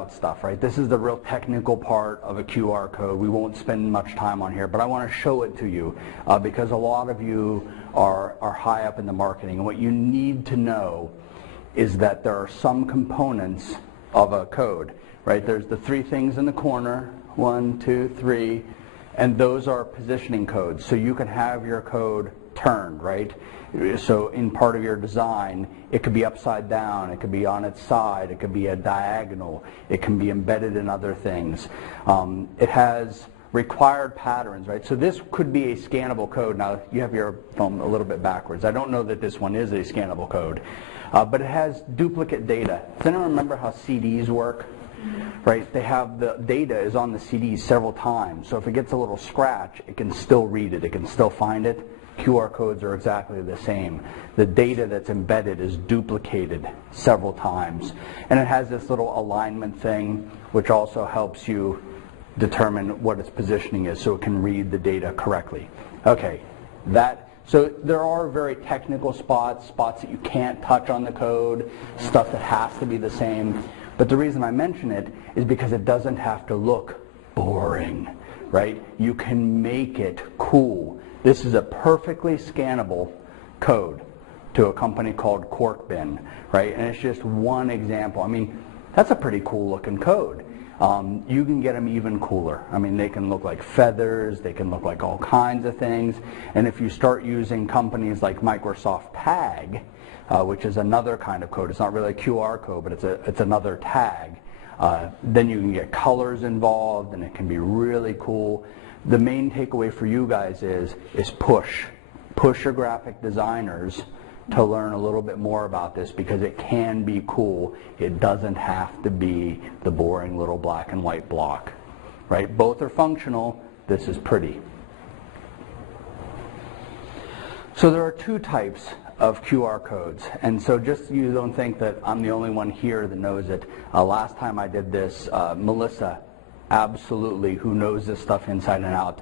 out stuff, right? This is the real technical part of a QR code. We won't spend much time on here, but I want to show it to you because a lot of you are high up in the marketing. And what you need to know is that there are some components of a code, right? There's the three things in the corner, 1, 2, 3, and those are positioning codes. So you can have your code turned, right? So in part of your design, it could be upside down, it could be on its side, it could be a diagonal, it can be embedded in other things. It has required patterns, right? So this could be a scannable code. Now, you have your phone a little bit backwards. I don't know that this one is a scannable code, but it has duplicate data. Does anyone remember how CDs work? Right? They have the data is on the CDs several times. So if it gets a little scratch, it can still read it. It can still find it. QR codes are exactly the same. The data that's embedded is duplicated several times. And it has this little alignment thing, which also helps you determine what its positioning is so it can read the data correctly. Okay, so there are very technical spots that you can't touch on the code, stuff that has to be the same. But the reason I mention it is because it doesn't have to look boring, right? You can make it cool. This is a perfectly scannable code to a company called Corkbin, right? And it's just one example. I mean, that's a pretty cool looking code. You can get them even cooler. I mean, they can look like feathers, they can look like all kinds of things. And if you start using companies like Microsoft Tag, which is another kind of code, it's not really a QR code, but it's another tag, then you can get colors involved and it can be really cool. The main takeaway for you guys is push your graphic designers to learn a little bit more about this because it can be cool. It doesn't have to be the boring little black and white block, right? Both are functional. This is pretty. So there are two types of QR codes, and so just you don't think that I'm the only one here that knows it. Last time I did this, Melissa, absolutely, who knows this stuff inside and out,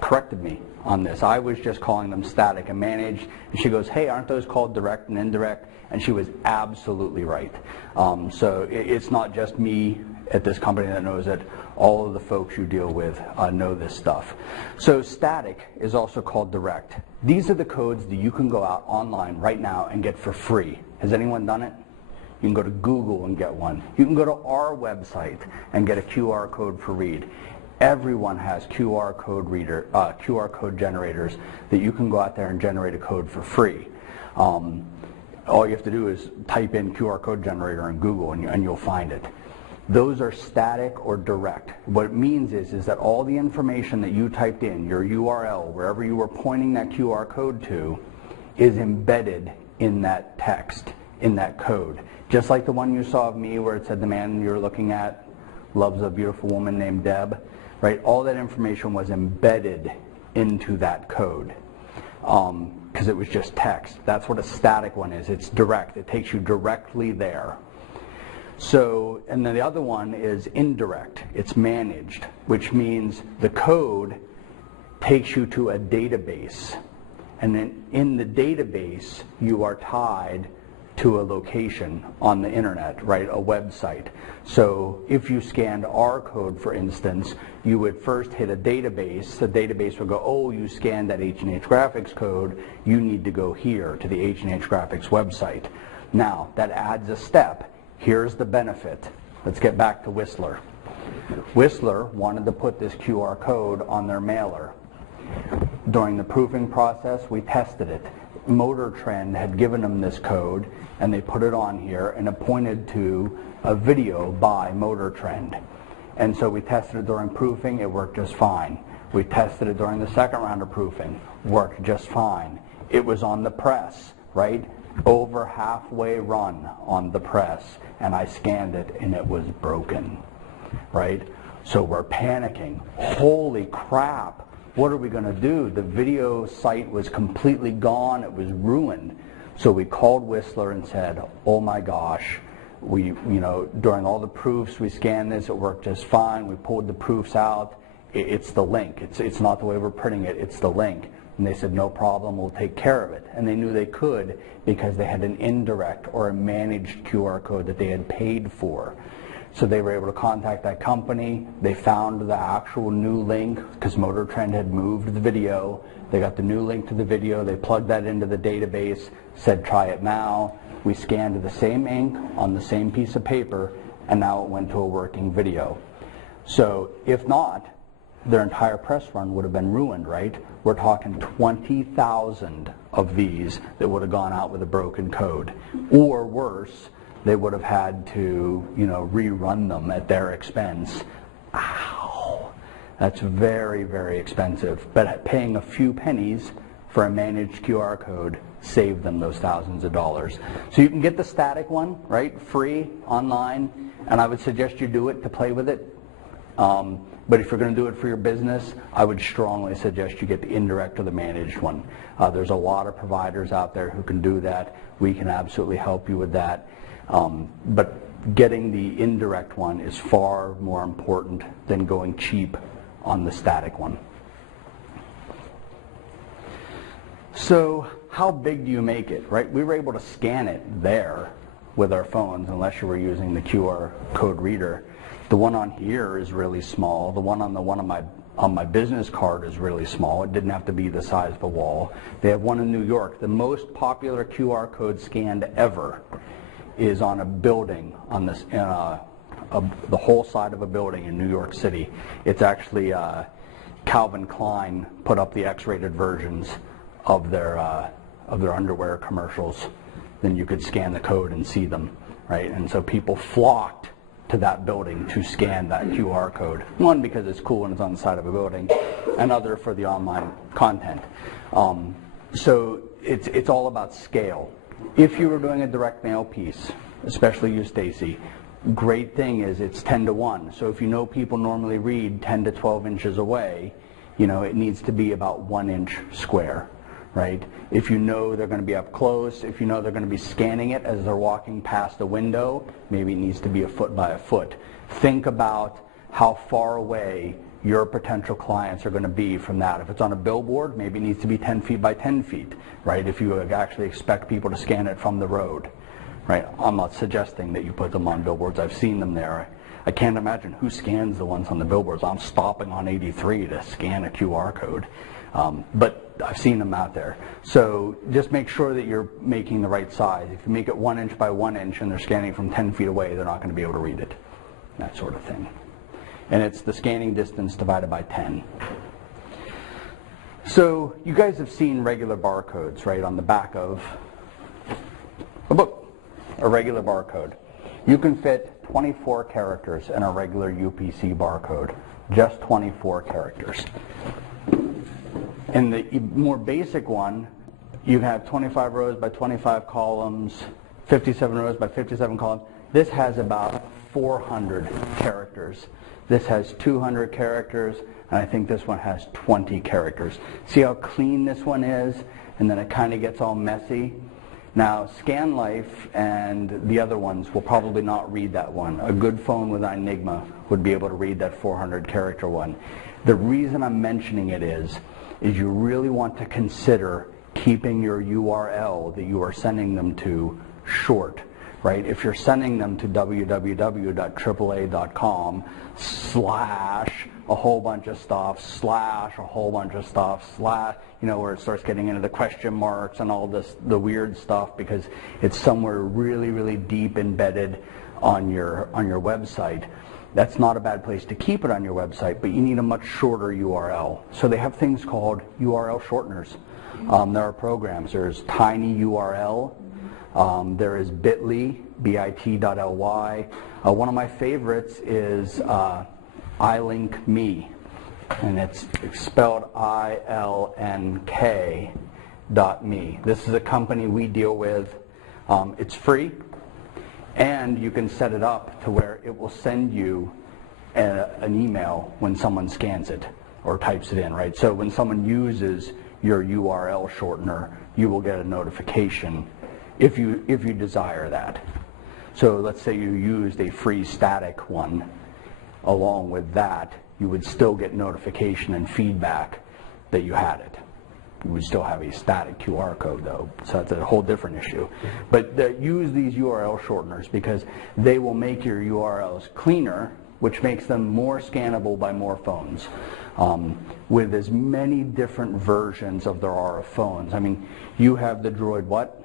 corrected me on this. I was just calling them static and managed, and she goes, hey, aren't those called direct and indirect? And she was absolutely right. So it's not just me at this company that knows it. All of the folks you deal with know this stuff. So static is also called direct. These are the codes that you can go out online right now and get for free. Has anyone done it? You can go to Google and get one. You can go to our website and get a QR code for read. Everyone has QR code generators that you can go out there and generate a code for free. All you have to do is type in QR code generator in Google and you'll find it. Those are static or direct. What it means is that all the information that you typed in, your URL, wherever you were pointing that QR code to, is embedded in that text, in that code. Just like the one you saw of me where it said the man you're looking at loves a beautiful woman named Deb, right? All that information was embedded into that code because it was just text. That's what a static one is. It's direct. It takes you directly there. So, and then the other one is indirect. It's managed, which means the code takes you to a database. And then in the database, you are tied to a location on the internet, right, a website. So if you scanned our code, for instance, you would first hit a database. The database would go, oh, you scanned that H&H Graphics code, you need to go here to the H&H Graphics website. Now, that adds a step. Here's the benefit. Let's get back to Whistler. Whistler wanted to put this QR code on their mailer. During the proofing process, we tested it. Motor Trend had given them this code, and they put it on here, and it pointed to a video by Motor Trend. And so we tested it during proofing, it worked just fine. We tested it during the second round of proofing, worked just fine. It was on the press, right? Over halfway run on the press, and I scanned it, and it was broken, right? So we're panicking. Holy crap! What are we going to do? The video site was completely gone. It was ruined. So we called Whistler and said, oh my gosh, during all the proofs, we scanned this. It worked just fine. We pulled the proofs out. It's the link. It's not the way we're printing it. It's the link. And they said, no problem. We'll take care of it. And they knew they could because they had an indirect or a managed QR code that they had paid for. So they were able to contact that company. They found the actual new link because Motor Trend had moved the video. They got the new link to the video. They plugged that into the database, said try it now. We scanned the same ink on the same piece of paper, and now it went to a working video. So if not, their entire press run would have been ruined, right? We're talking 20,000 of these that would have gone out with a broken code. Or worse, they would have had to, rerun them at their expense. Ow! That's very, very expensive. But paying a few pennies for a managed QR code saved them those thousands of dollars. So you can get the static one, right, free online, and I would suggest you do it to play with it. But if you're going to do it for your business, I would strongly suggest you get the indirect or the managed one. There's a lot of providers out there who can do that. We can absolutely help you with that. But getting the indirect one is far more important than going cheap on the static one. So how big do you make it, right? We were able to scan it there with our phones unless you were using the QR code reader. The one on here is really small. The one on my business card is really small. It didn't have to be the size of a wall. They have one in New York. The most popular QR code scanned ever is on a building on this the whole side of a building in New York City. It's actually Calvin Klein put up the X-rated versions of their underwear commercials. Then you could scan the code and see them, right? And so people flocked to that building to scan that QR code. One, because it's cool and it's on the side of a building, and other for the online content. So it's all about scale. If you were doing a direct mail piece, especially you, Stacy, great thing is it's 10 to 1. So if you know people normally read 10 to 12 inches away, it needs to be about 1 inch square, right? If you know they're going to be up close, if you know they're going to be scanning it as they're walking past a window, maybe it needs to be 1 foot by 1 foot. Think about how far away your potential clients are going to be from that. If it's on a billboard, maybe it needs to be 10 feet by 10 feet, right? If you actually expect people to scan it from the road, right? I'm not suggesting that you put them on billboards. I've seen them there. I can't imagine who scans the ones on the billboards. I'm stopping on 83 to scan a QR code. But I've seen them out there. So just make sure that you're making the right size. If you make it 1 inch by 1 inch and they're scanning from 10 feet away, they're not going to be able to read it. That sort of thing. And it's the scanning distance divided by 10. So you guys have seen regular barcodes, right, on the back of a book, a regular barcode. You can fit 24 characters in a regular UPC barcode, just 24 characters. In the more basic one, you have 25 rows by 25 columns, 57 rows by 57 columns. This has about 400 characters. This has 200 characters, and I think this one has 20 characters. See how clean this one is? And then it kind of gets all messy. Now, ScanLife and the other ones will probably not read that one. A good phone with Enigma would be able to read that 400 character one. The reason I'm mentioning it is you really want to consider keeping your URL that you are sending them to short, right? If you're sending them to www.aaa.com / a whole bunch of stuff / a whole bunch of stuff / where it starts getting into the question marks and all this, the weird stuff, because it's somewhere really, really deep embedded on your website. That's not a bad place to keep it on your website, but you need a much shorter URL. So they have things called URL shorteners. There are programs. There's TinyURL. There is Bitly, bit.ly. One of my favorites is iLinkMe, and it's spelled ILNK.me. This is a company we deal with. It's free, and you can set it up to where it will send you an email when someone scans it or types it in, right? So when someone uses your URL shortener, you will get a notification if you desire that. So let's say you used a free static one. Along with that, you would still get notification and feedback that you had it. You would still have a static QR code though, so that's a whole different issue. But use these URL shorteners because they will make your URLs cleaner, which makes them more scannable by more phones. With as many different versions of there are of phones. I mean, you have the Droid what?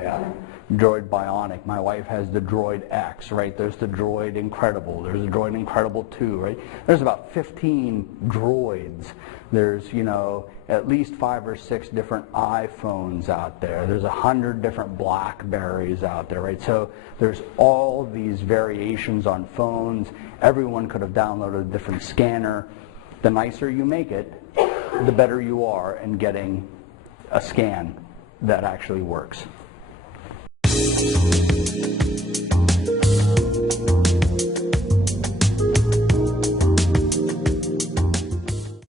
Yeah. Droid Bionic. My wife has the Droid X, right? There's the Droid Incredible. There's the Droid Incredible 2, right? There's about 15 droids. There's, you know, at least 5 or 6 different iPhones out there. There's 100 different Blackberries out there, right? So there's all these variations on phones. Everyone could have downloaded a different scanner. The nicer you make it, the better you are in getting a scan that actually works.